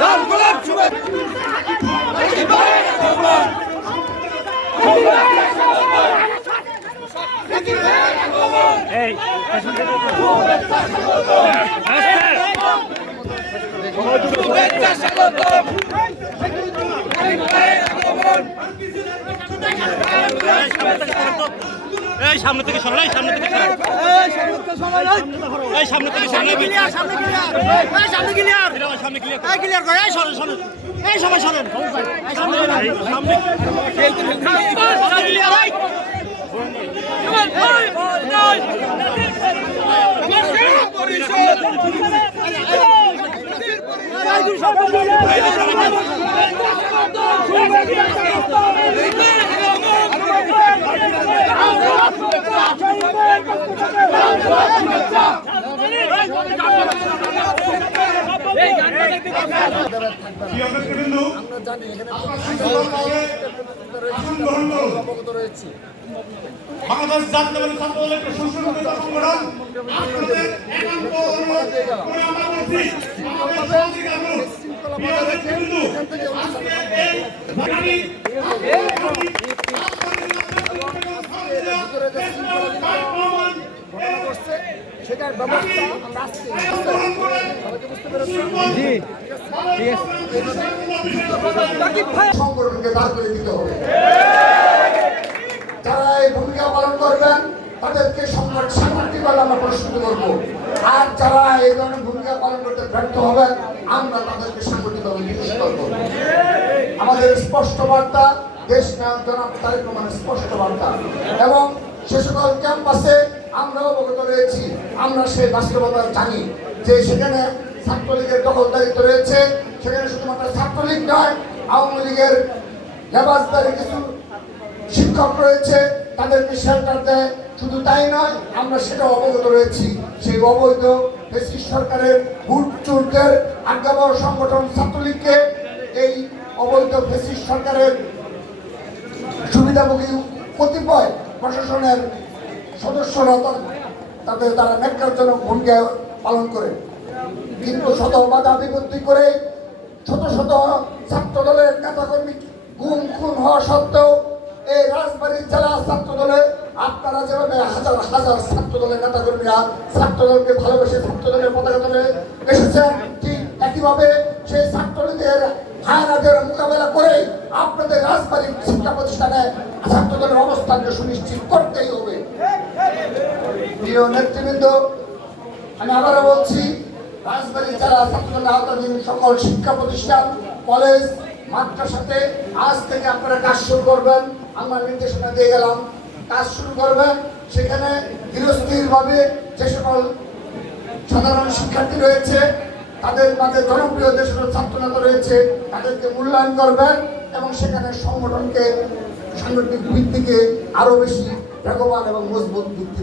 লাল গোলাপ শুভেচ্ছা এই সামনে থেকে সরো, সামনে থেকে সরো, সামনে থেকে সরো, সামনে ক্লিয়ার, সামনে ক্লিয়ার, সামনে ক্লিয়ার, ক্লিয়ার করে, সরো সরো, এই সবাই সরেন, সামনে সামনে বাংলাদেশ জাতীয়তাবাদী ছাত্র দলের একটা সুসংগঠিত সংগঠন আপনাদের একান্ত অনুরোধ করে আমরা বলছি আমাদের সহযোগিতা করুন। প্রিয় নেতৃবৃন্দ, আজকে এই সেটার ব্যবস্থা আমরা আজকে সবাইকে বুঝতে পেরেছি। সংগঠনকে দাঁড় করে দিতে হবে। যারা এই ভূমিকা পালন করবেন তাদেরকে সাংগঠনিকভাবে আমরা পুরস্কৃত করব, আর যারা এই ধরনের ভূমিকা পালন করতে ব্যর্থ হবেন আমরা তাদেরকে সাংগঠনিকভাবে নির্দেশ করব। আমাদের স্পষ্ট বার্তা, দেশ নায়ক জনাব তারেক রহমানের স্পষ্ট বার্তা, এবং সে সকল ক্যাম্পাসে আমরা অবগত রয়েছি, আমরা সেই বাস্তবতা জানি যে সেখানে ছাত্রলীগের দখলদারিত্ব রয়েছে। সেখানে শুধুমাত্র ছাত্রলীগ নয়, আওয়ামী লীগের লেবাসদারি কিছু শিক্ষক রয়েছে, তাদেরকে শেল্টার দেয়। শুধু তাই নয়, আমরা সেটা অবগত রয়েছি। সেই অবৈধ ফ্যাসিস্ট সরকারের ভোট চোরদের আজ্ঞাবহ সংগঠন ছাত্রলীগকে এই অবৈধ ফ্যাসিস্ট সরকারের সুবিধাভোগী কতিপয় প্রশাসনের সদস্যরা তাদের তারা ন্যাক্কারজনক ভূমিকা পালন করে, কিন্তু শত বাধা বিপত্তি করে শত শত ছাত্র দলের নেতাকর্মী গুম খুন হওয়া সত্ত্বেও এই রাজবাড়ী জেলা ছাত্র দলে আপনারা যেভাবে হাজার হাজার ছাত্র দলের নেতাকর্মীরা ছাত্র দলকে ভালোবেসে ছাত্র দলের পতাকা ধরে এসেছেন, ঠিক একইভাবে সেই ছাত্রলীগের হায়নাদের মোকাবেলা করে আপনাদের রাজবাড়ির শিক্ষা প্রতিষ্ঠানে ছাত্র দলের অবস্থানকে সুনিশ্চিত করতেই হবে। প্রিয় নেতৃবৃন্দ, আমি আবারও বলছি, রাজবাড়ী জেলা ছাত্র দলের আওতাধীন সকল শিক্ষা প্রতিষ্ঠান, কলেজ, মাদ্রাসাতে আজ থেকে আপনারা কাজ শুরু করবেন। আমরা নির্দেশনা দিয়ে গেলাম, কাজ শুরু করবেন। সেখানে ধীরস্থিরভাবে যে সকল সাধারণ শিক্ষার্থী রয়েছে, তাদের মাঝে জনপ্রিয় যে সকল ছাত্রনেতা রয়েছে, তাদেরকে মূল্যায়ন করবেন এবং সেখানে সংগঠনকে সাংগঠনিক ভিত্তিকে আরো বেশি বেগবান এবং মজবুত ভিত্তি